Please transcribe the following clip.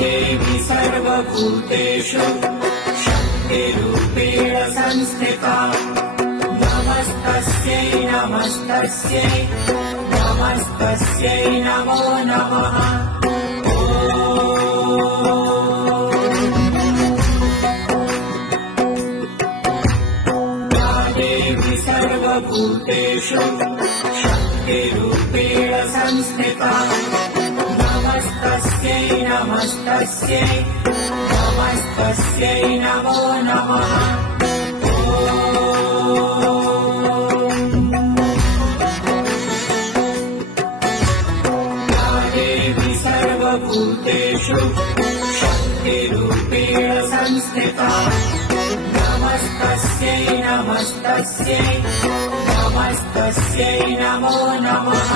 देवी सर्वभूतेषु शक्तिरूपेण संस्थिता नमस्तस्यै नमस्तस्यै नमस्तस्यै नमो नमः। देवी सर्वभूतेषु शक्तिरूपेण संस्थिता नमस्तस्यै नमस्तस्यै नमस्तस्यै नमो नमः। देवी सर्वभूतेषु शक्तिरूपेण संस्थिता नमस्तस्यै नमस्तस्यै नमस्तस्यै नमो नमः।